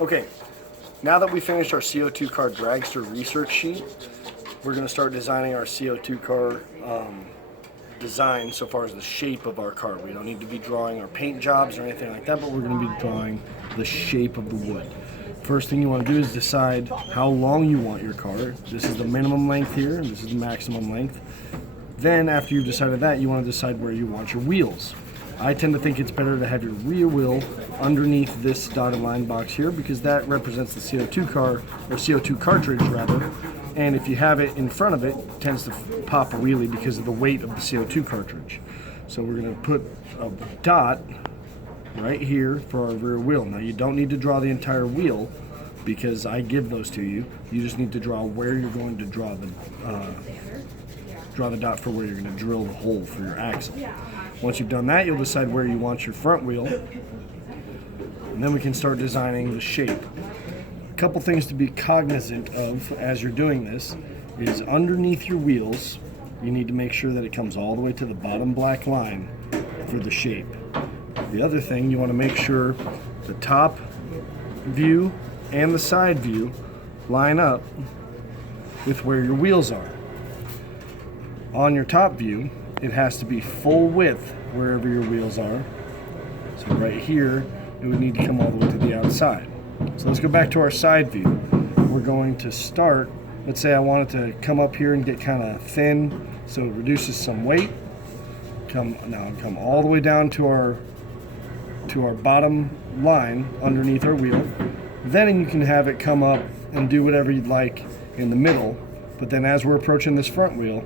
Okay, now that we finished our CO2 car dragster research sheet, we're going to start designing our CO2 car design so far as the shape of our car. We don't need to be drawing our paint jobs or anything like that, but we're going to be drawing the shape of the wood. First thing you want to do is decide how long you want your car. This is the minimum length here, and this is the maximum length. Then after you've decided that, you want to decide where you want your wheels. I tend to think it's better to have your rear wheel underneath this dotted line box here because that represents the CO2 car, or CO2 cartridge rather, and if you have it in front of it, it tends to pop a wheelie because of the weight of the CO2 cartridge. So we're going to put a dot right here for our rear wheel. Now you don't need to draw the entire wheel because I give those to you. You just need to draw where you're going to draw the dot for where you're going to drill the hole for your axle. Once you've done that, you'll decide where you want your front wheel, and then we can start designing the shape. A couple things to be cognizant of as you're doing this is underneath your wheels, you need to make sure that it comes all the way to the bottom black line for the shape. The other thing, you want to make sure the top view and the side view line up with where your wheels are. On your top view, it has to be full width wherever your wheels are. So right here, it would need to come all the way to the outside. So let's go back to our side view. We're going to start, let's say I want it to come up here and get kind of thin, so it reduces some weight. Come all the way down to our bottom line underneath our wheel. Then you can have it come up and do whatever you'd like in the middle, but then as we're approaching this front wheel,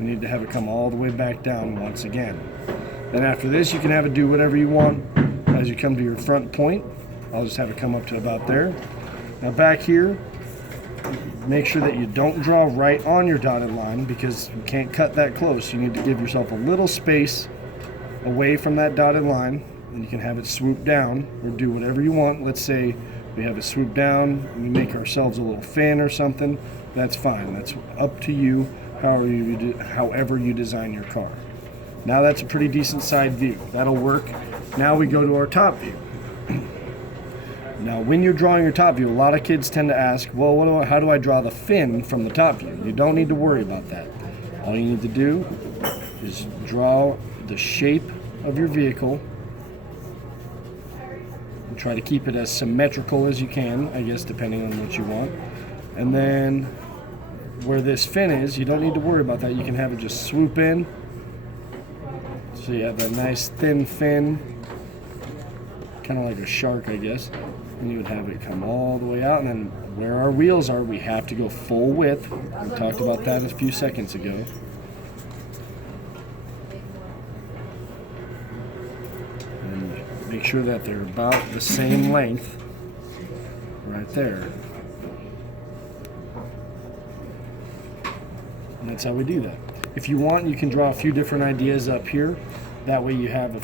we need to have it come all the way back down once again. Then after this, you can have it do whatever you want as you come to your front point. I'll just have it come up to about there. Now back here, make sure that you don't draw right on your dotted line because you can't cut that close. You need to give yourself a little space away from that dotted line, and you can have it swoop down or do whatever you want. Let's say we have it swoop down and we make ourselves a little fin or something. That's fine. That's up to you. However you design your car. Now that's a pretty decent side view. That'll work. Now we go to our top view. Now when you're drawing your top view, a lot of kids tend to ask, well, how do I draw the fin from the top view? You don't need to worry about that. All you need to do is draw the shape of your vehicle and try to keep it as symmetrical as you can, I guess, depending on what you want. And then where this fin is, you don't need to worry about that. You can have it just swoop in. So you have that nice thin fin, kind of like a shark, I guess. And you would have it come all the way out. And then where our wheels are, we have to go full width. We talked about that a few seconds ago. And make sure that they're about the same length right there. And that's how we do that. If you want, you can draw a few different ideas up here. That way you have a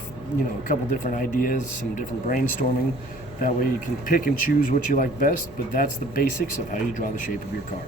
couple different ideas, some different brainstorming. That way you can pick and choose what you like best, but that's the basics of how you draw the shape of your car.